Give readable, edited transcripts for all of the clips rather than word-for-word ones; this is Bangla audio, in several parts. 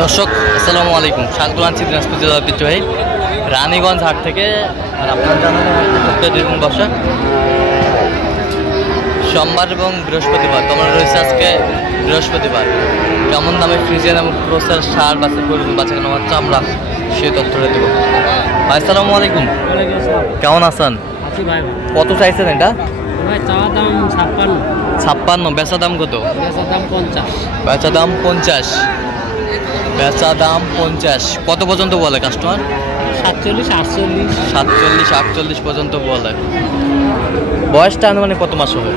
দর্শক আসসালামু আলাইকুম, স্বাগত জানাচ্ছি দিনাজপুর জেলার ঐতিহ্যবাহী রানীগঞ্জ হাট থেকে। আর আপনার জানানো প্রত্যেকদিন বসা সোমবার এবং বৃহস্পতিবার। তোমার রয়েছে আজকে বৃহস্পতিবার। কেমন দামে ফ্রিজিয়ান এবং ক্রোসের সার বাচ্চা কেন হচ্ছে আমরা সেই তথ্যটা দেবো। ভাই আসসালামু আলাইকুম, কেমন আছেন? কত চাইছেন এটা? ছাপ্পান্ন। বেচা দাম কত? বেচা দাম 50। বেচা দাম 50। কত পর্যন্ত বলে কাস্টমার? 47-48 পর্যন্ত বলে। বয়সটা আনুমানিক কত মাস হবে?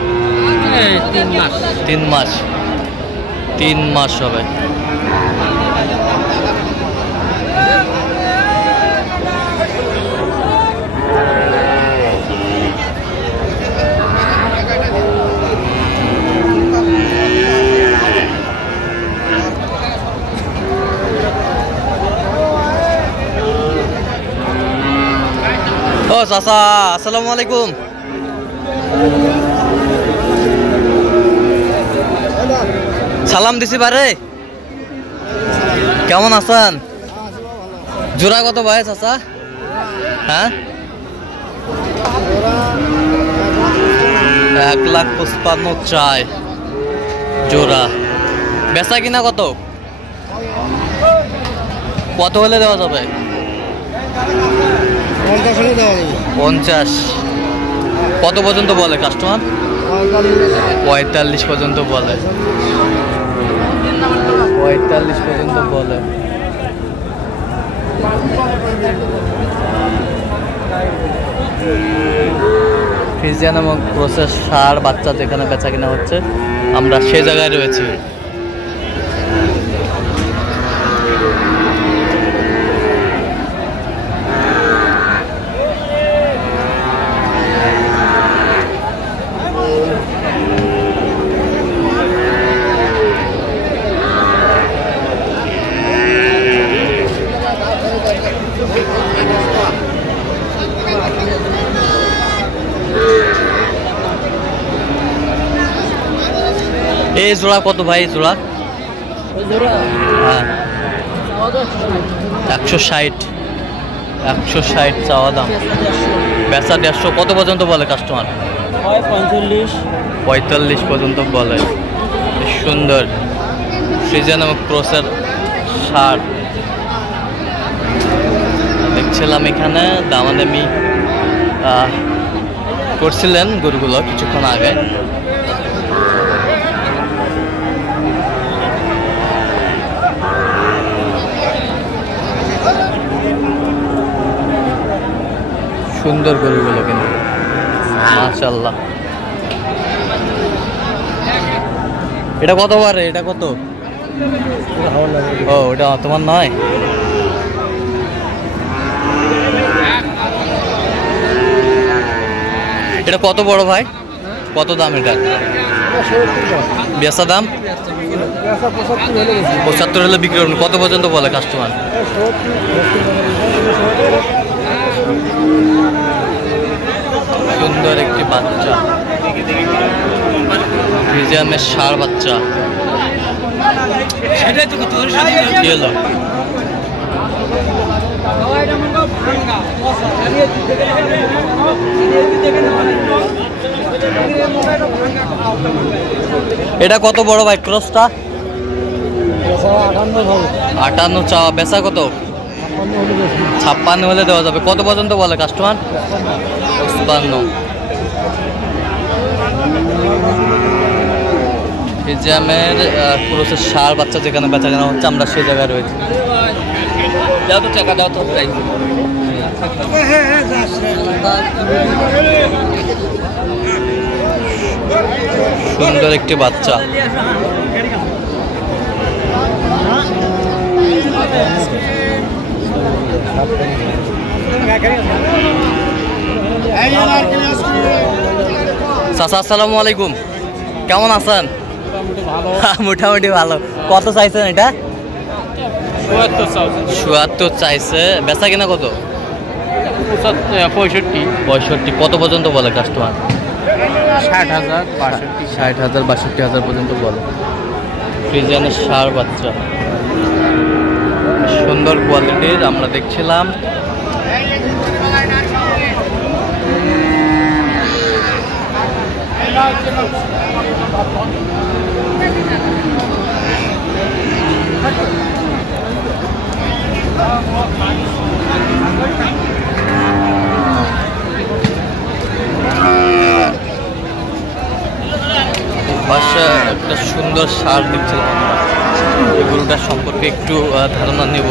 3 মাস হবে। ও চাচা আসসালামু আলাইকুম, সালাম দিছি বারে, কেমন আছেন? জোড়া কত ভাই চাচা? হ্যাঁ 1,55,000 চাই জোড়া। বেচা কিনা কত? কত হলে দেওয়া যাবে? 50। কত পর্যন্ত বলে কাস্টমার? 45 পর্যন্ত বলে। 45 পর্যন্ত বলে। ফ্রিজিয়ান এবং ক্রোসের সার বাচ্চা যেখানে বেচা কিনা হচ্ছে আমরা সে জায়গায় রয়েছি। এই জোড়া কত ভাই? জোড়া হ্যাঁ 160 চাওয়া দাম। বেচা 150। কত পর্যন্ত বলে কাস্টমার? 45 পর্যন্ত বলে। সুন্দর ফ্রিজিয়ান এবং ক্রোসের সার দেখছিলাম এখানে দামাদামি করছিলেন গরুগুলো কিছুক্ষণ আগে। সুন্দর গরুগুলো কিন্তু মাশাআল্লাহ। এটা কত বারে? এটা কত? ও ওটা তোমার নয়? এটা কত বড় ভাই? কত দাম এটা? বেচা দাম 75 হলে বিক্রি করবেন। কত পর্যন্ত বলে কাস্টমার? সুন্দর একটি বাচ্চা ফ্রিজিয়ানের ষাঁড় বাচ্চা। কি হলো? এটা কত বড় ভাই ক্রসটা? 58 চাওয়া। বেচা কত? 56 হলে দেওয়া যাবে। কত পর্যন্ত বলে কাস্টমার? 55। ফ্রিজিয়ানের ক্রোসের ষাঁড় বাচ্চা যেখানে বেচা কেনা হচ্ছে আমরা সেই জায়গায় রয়েছি। দাও তো টাকা দাও তো। সুন্দর একটি বাচ্চা। চাচা আসসালামু আলাইকুম, কেমন আছেন? মোটামুটি ভালো। কত চাইছেন এটা? ৭৪ চাইছে। বেচা কিনা কত? 65। কত পর্যন্ত বলে কাস্টমার? 60,000 62,000 পর্যন্ত বলে। ফ্রিজিয়ানের ষাঁড় বাচ্চা। সুন্দর কোয়ালিটির আমরা দেখছিলাম। পাশে একটা সুন্দর সার দেখছিলাম আমরা, এই গরুটার সম্পর্কে একটু ধারণা নেব।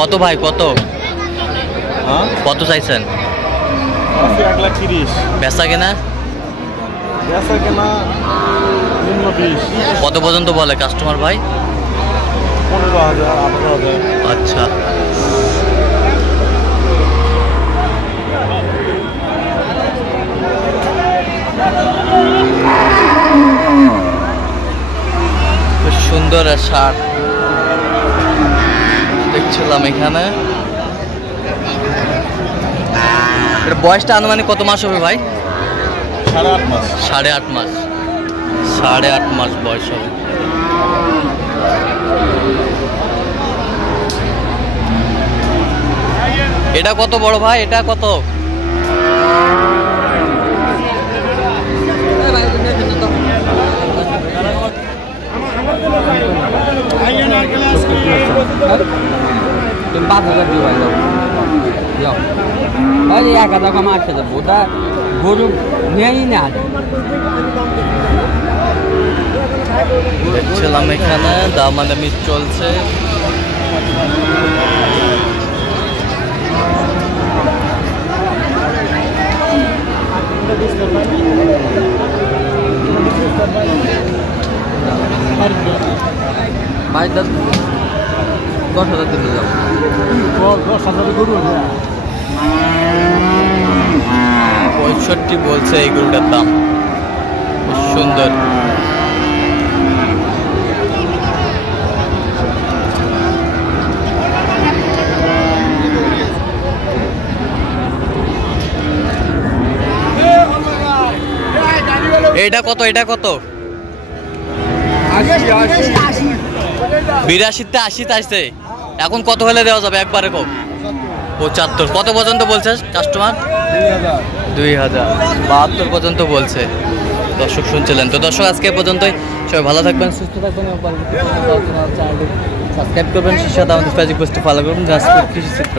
কত ভাই, কত কত চাইছেন? 1,30,000। বেচা কেনা কত পর্যন্ত বলে কাস্টমার ভাই? 15,000, 18,000। আচ্ছা, খুব সুন্দর শার্ট দেখছিলাম এখানে। এর বয়সটা আনুমানিক কত মাস হবে ভাই? 8.5 মাস। 8.5 মাস, 8.5 মাস বয়স হবে। এটা কত বড় ভাই? এটা কত? তুমি 5,000 দিও ভাই, যাও ভাই, 1,000 কম 8,000 ওটা গরু নেই না। দেখছিলাম এখানে দামাদামি চলছে। ভাই 10,000 দিলে যাও। 10,000 গরু। 65 বলছে এই গরুটার দাম, সুন্দর। এটা কত? এটা কত? 82-তে 80 আসছে, এখন কত হলে দেওয়া যাবে একবারে? কম 75। কত পর্যন্ত বলছে কাস্টমার? 2,000, 72 পর্যন্ত বলছে। দর্শক শুনছিলেন তো। দর্শক আজকে পর্যন্তই, সবাই ভালো থাকবেন, সুস্থ থাকবেন এবং চ্যানেলটি সাবস্ক্রাইব করবেন, সাথে আমাদের ফেসবুক পেজটি ফলো করবেন, জাস্ট কৃষি চিত্র।